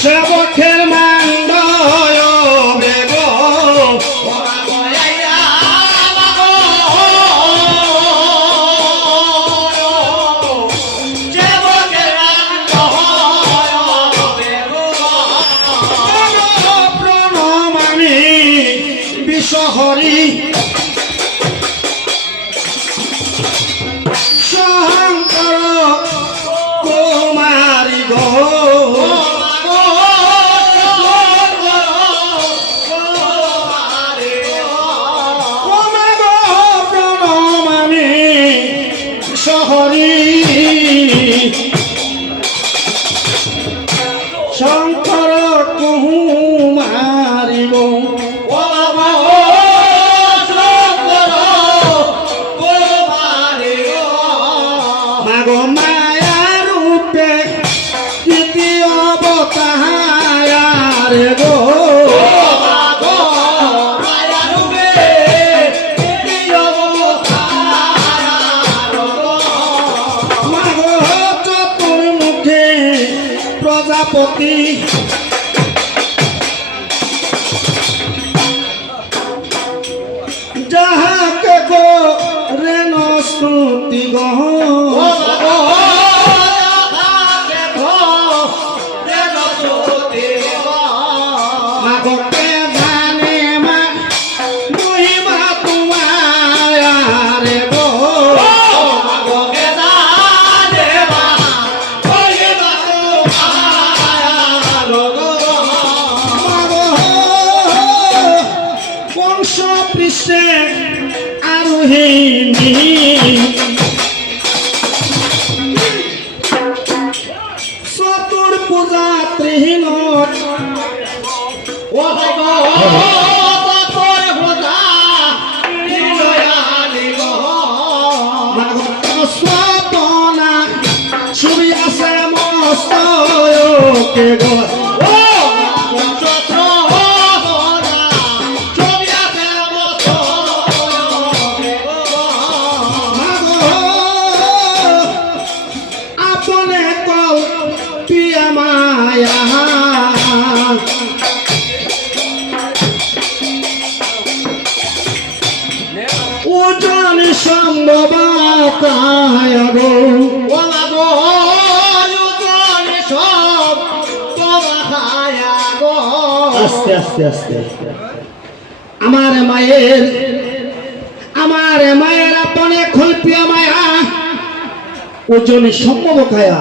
সেবকের মান্ড প্রণমামি বিশ্বহরি শঙ্কর কুমারী গো প্রণমামি শহরি শঙ্কর কুমারী গো মাগো মায়া রূপে দ্বিতীয় অবতার গো মাগো চতুর্মুখে প্রজাপতি যাহাকে গো রেণ স্তুতি গো মাগকে জানে মা মহিমা তোমার গো মাগকে জানে মা মহিমা তোমার গো মাগো বংশ পৃষ্ঠে আরোহিণী চতুর পূজা ত্রিহীন স্বপনা ছবি আছে মস্ত গো আপনে কল পিয়া মায়া ওজন সম্ভব গো আস্তে আস্তে আস্তে আমার মায়ের আপনে খলপিয়া মায়া ওজন সম্ভব খায়া